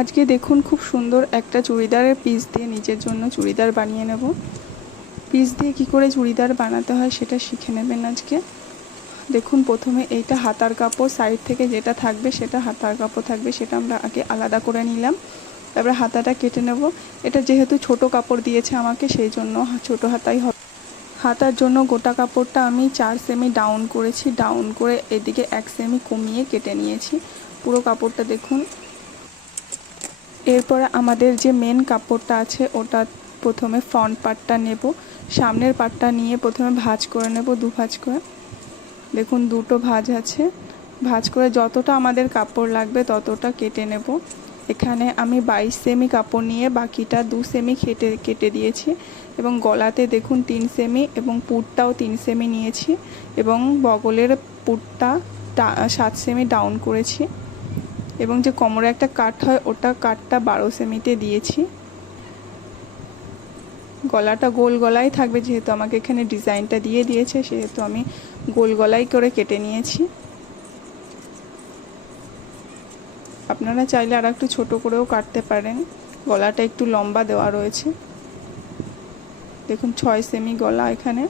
আজকে দেখুন খুব সুন্দর একটা চুড়িদারের পিস দিয়ে নিজের জন্য চুড়িদার বানিয়ে নেব। পিস দিয়ে কি করে চুড়িদার বানাতে হয় সেটা শিখে নেবেন আজকে। দেখুন প্রথমে এইটা হাতার কাপড়, সাইড থেকে যেটা থাকবে সেটা হাতার কাপড় থাকবে, সেটা আমরা আগে আলাদা করে নিলাম। তারপরে হাতাটা কেটে নেব। এটা যেহেতু ছোট কাপড় দিয়েছে আমাকে, সেই জন্য ছোট হাতাই হবে। হাতার জন্য গোটা কাপড়টা আমি 4 সেমি ডাউন করেছি, ডাউন করে এদিকে 1 সেমি কমিয়ে কেটে নিয়েছি পুরো কাপড়টা দেখুন। এরপরে আমাদের যে মেন কাপড়টা আছে ওটা প্রথমে ফ্রন্ট পার্টটা নেব, সামনের পার্টটা নিয়ে প্রথমে ভাঁজ করে নেব, দু ভাঁজ করে। দেখুন দুটো ভাঁজ আছে, ভাঁজ করে যতটা আমাদের কাপড় লাগবে ততটা কেটে নেব। এখানে আমি 22 সেমি কাপড় নিয়ে বাকিটা 2 সেমি কেটে দিয়েছি এবং গলাতে দেখুন 3 সেমি এবং পুটটাও 3 সেমি নিয়েছি এবং বগলের পুটটা 7 সেমি ডাউন করেছি এবং যে কোমরে একটা কাট হয় ওটা কাটটা 12 সেমিতে দিয়েছি। গলাটা গোল গলাই থাকবে, যেহেতু আমাকে এখানে ডিজাইনটা দিয়ে দিয়েছে সেহেতু আমি গোল গলাই করে কেটে নিয়েছি। আপনারা চাইলে আর একটু ছোট করেও কাটতে পারেন, গলাটা একটু লম্বা দেওয়া রয়েছে। দেখুন 6 সেমি গলা। এখানে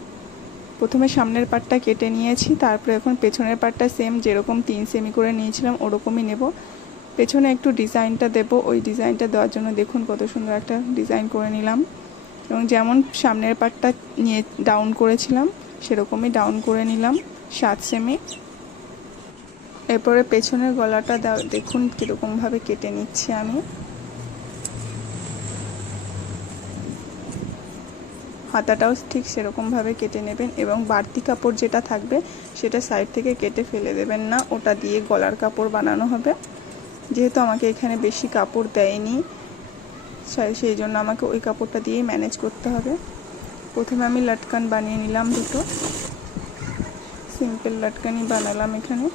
প্রথমে সামনের পাটটা কেটে নিয়েছি, তারপরে এখন পেছনের পাটটা সেম যেরকম 3 সেমি করে নিয়েছিলাম ওরকমই নেব। পেছনে একটু ডিজাইনটা দেব, ওই ডিজাইনটা দেওয়ার জন্য দেখুন কত সুন্দর একটা ডিজাইন করে নিলাম এবং যেমন সামনের পাটটা নিয়ে ডাউন করেছিলাম সেরকমই ডাউন করে নিলাম 7 সেমি। এরপরে পেছনের গলাটা দেখুন কীরকমভাবে কেটে নিচ্ছি আমি। হাতাটাও ঠিক সেরকমভাবে কেটে নেবেন এবং বাড়তি কাপড় যেটা থাকবে সেটা সাইড থেকে কেটে ফেলে দেবেন না, ওটা দিয়ে গলার কাপড় বানানো হবে। যেহেতু আমাকে এখানে বেশি কাপড় দেয়নি সেই জন্য আমাকে ওই কাপড়টা দিয়েই ম্যানেজ করতে হবে। প্রথমে আমি লটকান বানিয়ে নিলাম, দুটো সিম্পল লটকানই বানালাম। এখানে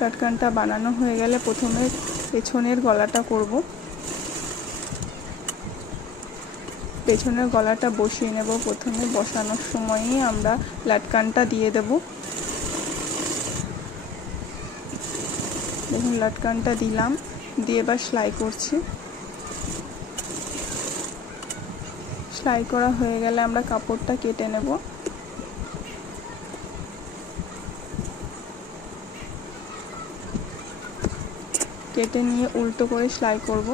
লটকানটা বানানো হয়ে গেলে প্রথমে পেছনের গলাটা করব। পেছনের গলাটা বসিয়ে নেব। প্রথমে বসানোর সময়ই আমরা লটকানটা দিয়ে দেব। দেখুন লটকানটা দিলাম, দিয়ে এবার সেলাই করছি। সেলাই করা হয়ে গেলে আমরা কাপড়টা কেটে নেব। কেটে নিয়ে উল্টো করে সেলাই করব।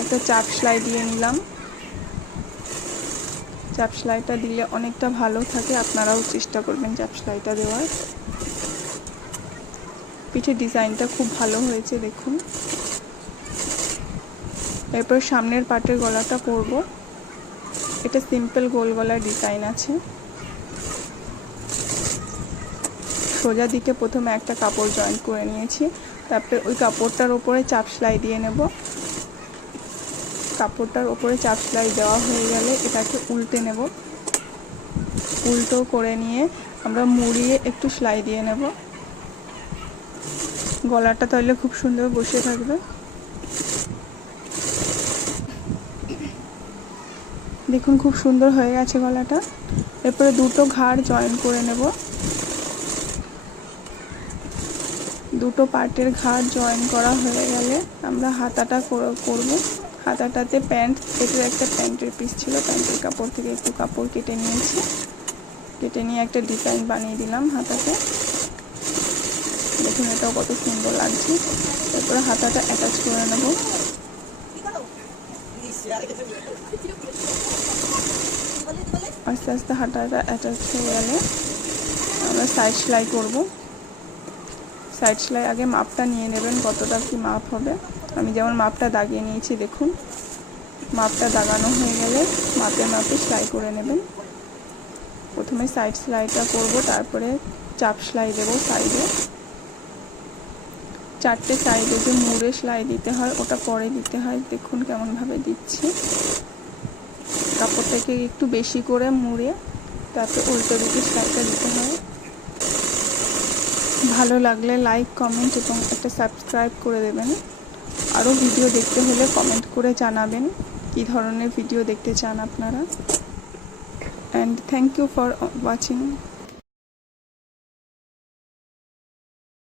একটা চাপ সেলাই দিয়ে নিলাম। চাপ সেলাইটা দিলে অনেকটা ভালো থাকে, আপনারাও চেষ্টা করবেন চাপ সেলাইটা দেওয়ার। পিঠে ডিজাইনটা খুব ভালো হয়েছে দেখুন। এরপর সামনের পাটের গলাটা করব। এটা সিম্পল গোল গলার ডিজাইন আছে। সোজা দিকে প্রথমে একটা কাপড় জয়েন্ট করে নিয়েছি, তারপরে ওই কাপড়টার উপরে চাপ সেলাই দিয়ে নেব। কাপড়টার উপরে চাপ সেলাই দেওয়া হয়ে গেলে এটাকে উল্টে নেব। উল্টো করে নিয়ে আমরা মুড়িয়ে একটু সেলাই দিয়ে নেব। গলাটা তাহলে খুব সুন্দর বসে থাকবে। দেখুন খুব সুন্দর হয়ে গেছে গলাটা। এরপরে দুটো ঘাড় জয়েন করে নেব। দুটো পার্টের ঘাড় জয়েন করা হয়ে গেলে আমরা হাতাটা করব। হাতাটাতে প্যান্ট, এটার একটা প্যান্টের পিস ছিল, প্যান্টের কাপড় থেকে একটু কাপড় কেটে নিয়েছি। কেটে নিয়ে একটা ডিজাইন বানিয়ে দিলাম হাতাতে। দেখুন এটাও কত সুন্দর লাগছে। তারপরে হাতাটা অ্যাটাচ করে নেব। আস্তে আস্তে হাতাটা অ্যাটাচ হয়ে গেলে আমরা সাইড সেলাই করব। সাইড সেলাই আগে মাপটা নিয়ে নেবেন, কতটা কি মাপ হবে। আমি যেমন মাপটা দাগিয়ে নিয়েছি দেখুন। মাপটা দাগানো হয়ে গেলে মাপে মাপে সেলাই করে নেবেন। প্রথমে সাইড সেলাইটা করব, তারপরে চাপ সেলাই দেব সাইডে। 4টে সাইডে যে মুড়ে সেলাই দিতে হয় ওটা পরে দিতে হয়। দেখুন কেমনভাবে দিচ্ছি। কাপড়টাকে একটু বেশি করে মুড়ে তারপরে উল্টো দিকে সেলাইটা দিতে হয়। ভালো লাগলে লাইক, কমেন্ট এবং একটা সাবস্ক্রাইব করে দেবেন। আরও ভিডিও দেখতে হলে কমেন্ট করে জানাবেন কী ধরনের ভিডিও দেখতে চান আপনারা। And thank you for watching.